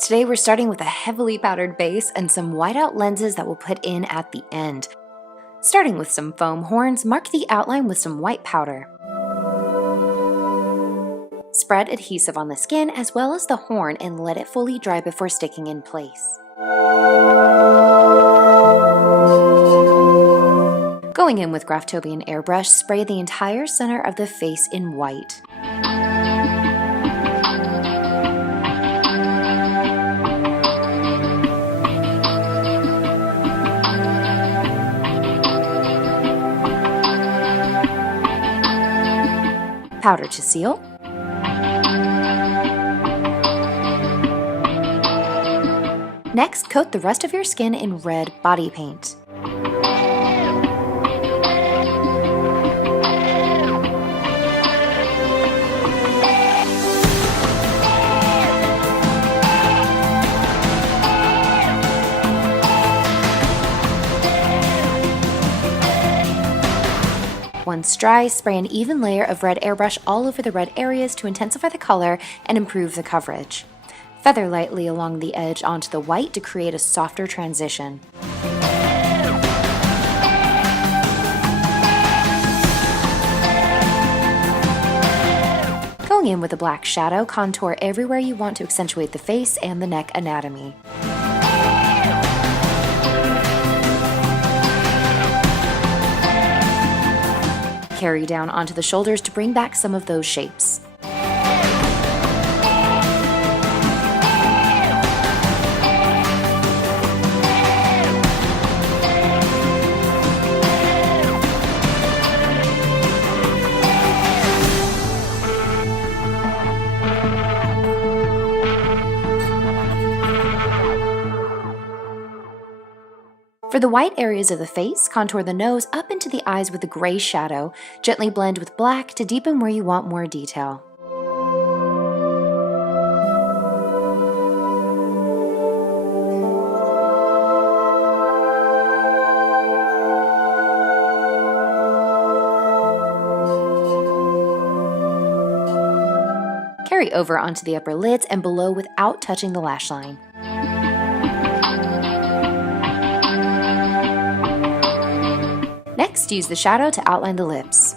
Today we're starting with a heavily powdered base and some whiteout lenses that we'll put in at the end. Starting with some foam horns, mark the outline with some white powder. Spread adhesive on the skin as well as the horn and let it fully dry before sticking in place. Going in with Graftobian airbrush, spray the entire center of the face in white. Powder to seal. Next, coat the rest of your skin in red body paint. Once dry, spray an even layer of red airbrush all over the red areas to intensify the color and improve the coverage. Feather lightly along the edge onto the white to create a softer transition. Going in with a black shadow, contour everywhere you want to accentuate the face and the neck anatomy. Carry down onto the shoulders to bring back some of those shapes. For the white areas of the face, contour the nose up into the eyes with a gray shadow. Gently blend with black to deepen where you want more detail. Carry over onto the upper lids and below without touching the lash line. Next, use the shadow to outline the lips.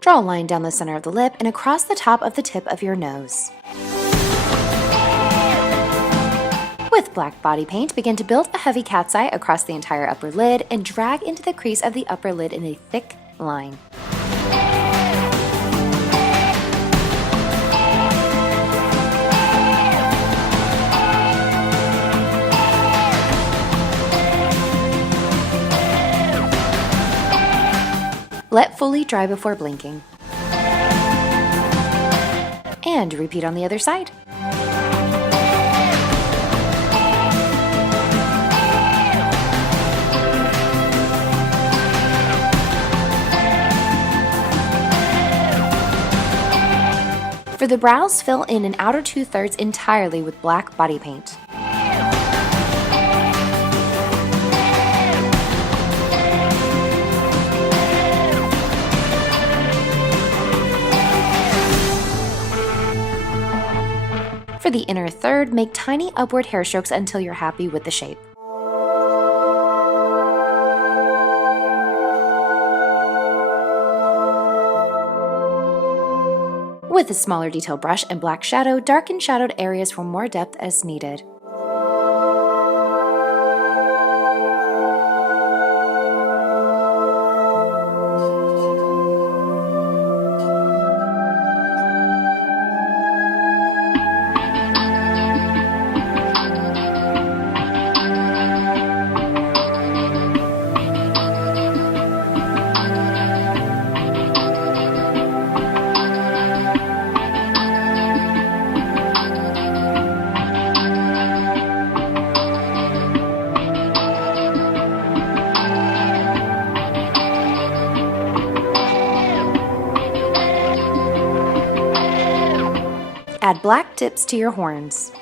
Draw a line down the center of the lip and across the top of the tip of your nose. With black body paint, begin to build a heavy cat's eye across the entire upper lid and drag into the crease of the upper lid in a thick line. Let fully dry before blinking. And repeat on the other side. For the brows, fill in an outer 2/3 entirely with black body paint. For the inner third, make tiny upward hair strokes until you're happy with the shape. With a smaller detail brush and black shadow, darken shadowed areas for more depth as needed. black tips to your horns.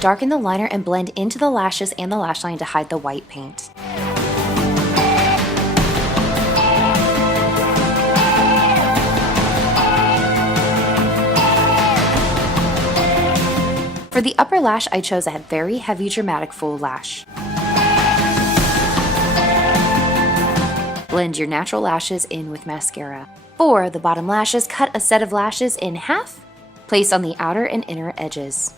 Darken the liner and blend into the lashes and the lash line to hide the white paint. For the upper lash, I chose a very heavy dramatic full lash. Blend your natural lashes in with mascara. For the bottom lashes, cut a set of lashes in half. Place on the outer and inner edges.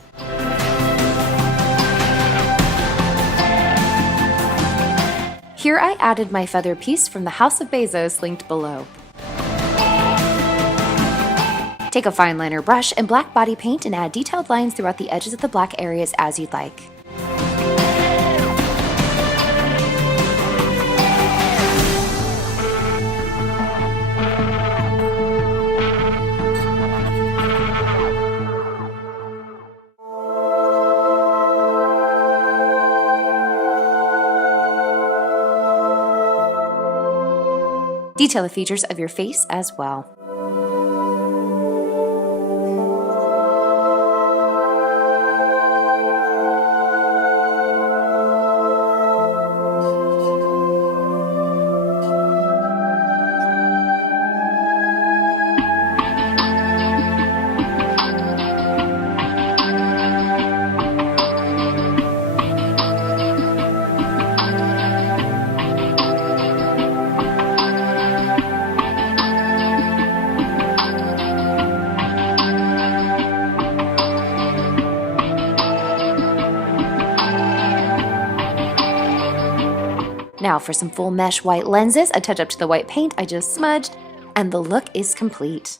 Here I added my feather piece from the House of Bezos linked below. Take a fine liner brush and black body paint and add detailed lines throughout the edges of the black areas as you'd like. Detail the features of your face as well. Now for some full mesh white lenses, a touch up to the white paint I just smudged, and the look is complete.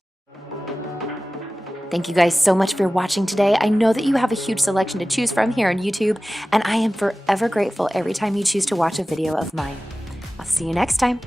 Thank you guys so much for watching today. I know that you have a huge selection to choose from here on YouTube, and I am forever grateful every time you choose to watch a video of mine. I'll see you next time.